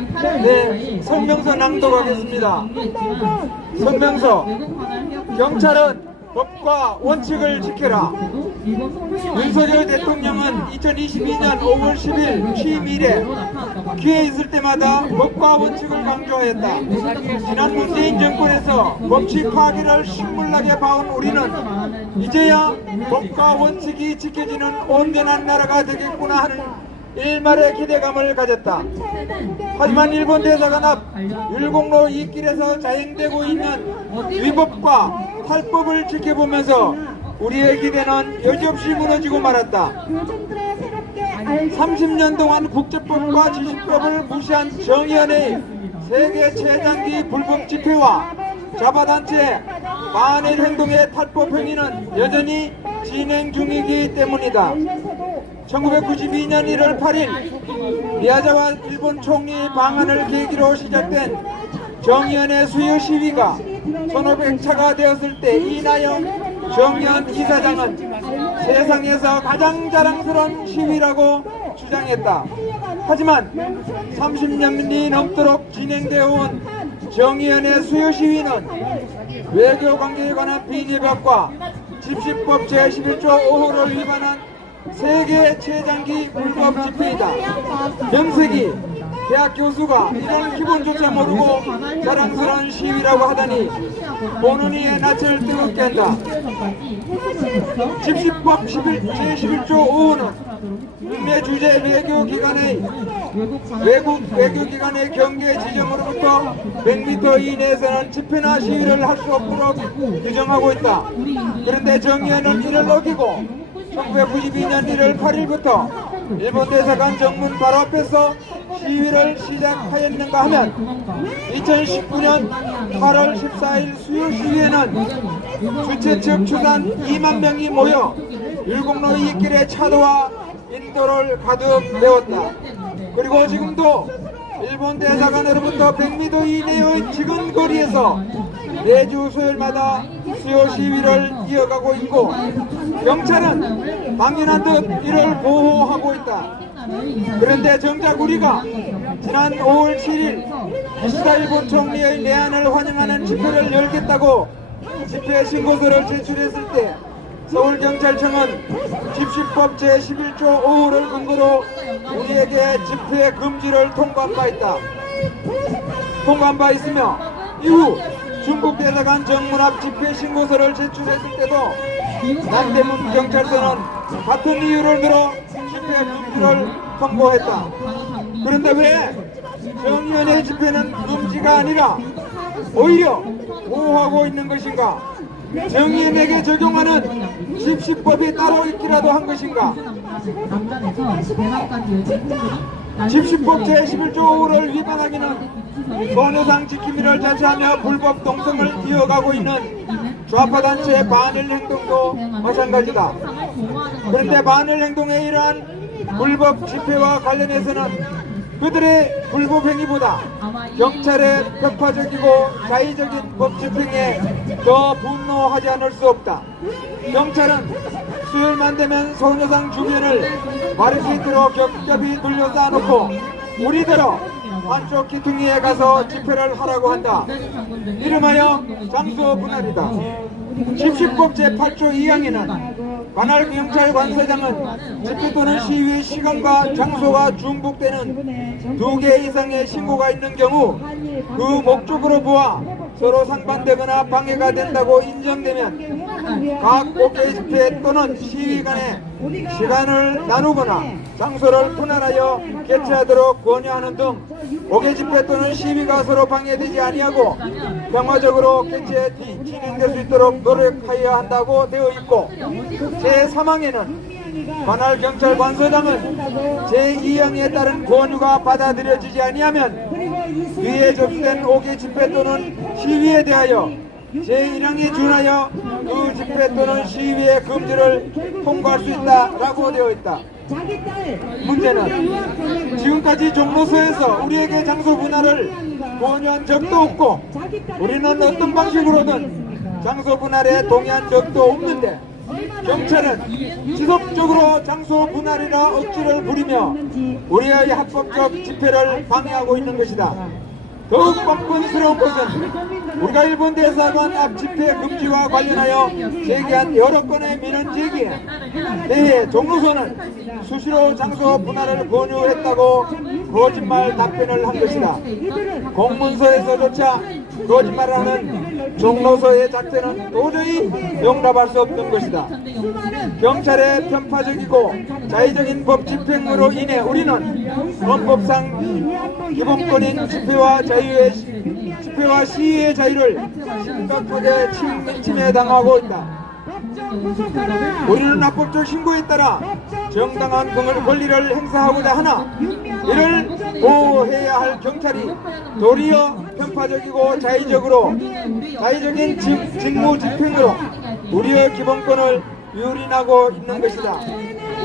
네, 성명서 낭독하겠습니다. 성명서. 경찰은 법과 원칙을 지켜라. 윤석열 대통령은 2022년 5월 10일 취임 이래 기회 있을 때마다 법과 원칙을 강조했다. 지난 문재인 정권에서 법치 파괴를 신물나게 봐온 우리는 이제야 법과 원칙이 지켜지는 온전한 나라가 되겠구나 하는 일말의 기대감을 가졌다. 하지만 일본 대사관 앞 율곡로 이 길에서 자행되고 있는 위법과 탈법을 지켜보면서 우리의 기대는 여지없이 무너지고 말았다. 30년 동안 국제법과 지식법을 무시한 정의연의 세계 최장기 불법 집회와 자바단체 반일 행동의 탈법 행위는 여전히 진행 중이기 때문이다. 1992년 1월 8일 미야자와 일본 총리 방한을 계기로 시작된 정의연의 수요 시위가 1500차가 되었을 때 이나영 정의연 이사장은 세상에서 가장 자랑스러운 시위라고 주장했다. 하지만 30년이 넘도록 진행되어 온 정의연의 수요 시위는 외교관계에 관한 비리법과 집시법 제11조 5호를 위반한 세계 최장기 불법 집회이다. 명색이 대학 교수가 이런 기본조차 모르고 자랑스러운 시위라고 하다니 보는 이의 낯을 뜨겁게 한다. 집시법 제11조 5호는 국내 주재 외교기관의 경계 지점으로부터 100m 이내에서는 집회나 시위를 할 수 없도록 규정하고 있다. 그런데 정의연은 이를 어기고 1992년 1월 8일부터 일본 대사관 정문 바로 앞에서 시위를 시작하였는가 하면 2019년 8월 14일 수요 시위에는 주최 측 추산 2만 명이 모여 율곡로 이 길의 차도와 인도를 가득 메웠다. 그리고 지금도 일본 대사관으로부터 100m 이내의 지근 거리에서 매주 수요일마다 수요 시위를 이어가고 있고 경찰은 당연한 듯 이를 보호하고 있다. 그런데 정작 우리가 지난 5월 7일 기시다 일본 총리의 내한을 환영하는 집회를 열겠다고 집회 신고서를 제출했을 때 서울경찰청은 집시법 제11조 5호를 근거로 우리에게 집회 금지를 통과한 바 있으며 이후 중국 대사관 정문 앞 집회 신고서를 제출했을 때도 남대문 경찰서는 같은 이유를 들어 집회 금지를 통보했다. 그런데 왜 정의연의 집회는 금지가 아니라 오히려 보호하고 있는 것인가? 정의연에게 적용하는 집시법이 따로 있기라도 한 것인가? 집시법 제11조 5호를 위반하기는 선효상 지킴이를 자처하며 불법 동성을 이어가고 있는 좌파단체의 반일 행동도 마찬가지다. 그런데 반일 행동의 이러한 불법 집회와 관련해서는 그들의 불법 행위보다 경찰의 격파적이고 자의적인 법 집행에 더 분노하지 않을 수 없다. 경찰은 수요일만 되면 선효상 주변을 바리케이트로 겹겹이 둘러싸놓고 우리대로 한쪽 기퉁이에 가서 집회를 하라고 한다. 이름하여 장소 분할이다. 집시법 제8조 2항에는 관할 경찰관서장은 집회 또는 시위의 시간과 장소가 중복되는 2개 이상의 신고가 있는 경우 그 목적으로 보아 서로 상반되거나 방해가 된다고 인정되면 각 옥외 집회 또는 시위 간에 시간을 나누거나 장소를 분할하여 개최하도록 권유하는 등 옥외 집회 또는 시위가 서로 방해되지 아니하고 평화적으로 개최 진행될 수 있도록 노력하여야 한다고 되어 있고 제3항에는 관할 경찰관서장은 제2항에 따른 권유가 받아들여지지 아니하면 위에 접수된 5개 집회 또는 시위에 대하여 제1항에 준하여 그 집회 또는 시위의 금지를 통과할 수 있다라고 되어 있다. 문제는 지금까지 종로서에서 우리에게 장소 분할을 권유한 적도 없고 우리는 어떤 방식으로든 장소 분할에 동의한 적도 없는데 경찰은 지속적으로 장소 분할이나 억지를 부리며 우리의 합법적 집회를 방해하고 있는 것이다. 더욱 뻔뻔스러운 것은 우리가 일본 대사관 앞 집회 금지와 관련하여 제기한 여러 건의 민원 제기에 대해 종로서는 수시로 장소 분할을 권유했다고 거짓말 답변을 한 것이다. 공문서에서조차 거짓말을 하는 종로서의 작태는 도저히 용납할 수 없는 것이다. 경찰의 편파적이고 자의적인 법 집행으로 인해 우리는 헌법상 기본권인 집회와 시위의 자유를 심각하게 침해당하고 있다. 우리는 합법적 신고에 따라 정당한 권리를 행사하고자 하나 이를 보호해야 할 경찰이 도리어 편파적이고 자의적인 직무 집행으로 우리의 기본권을 유린하고 있는 것이다.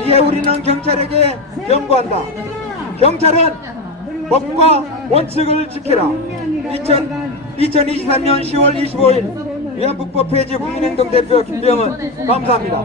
이에 우리는 경찰에게 경고한다. 경찰은 법과 원칙을 지켜라. 2023년 10월 25일 위안부법 폐지 국민행동 대표 김병은 감사합니다.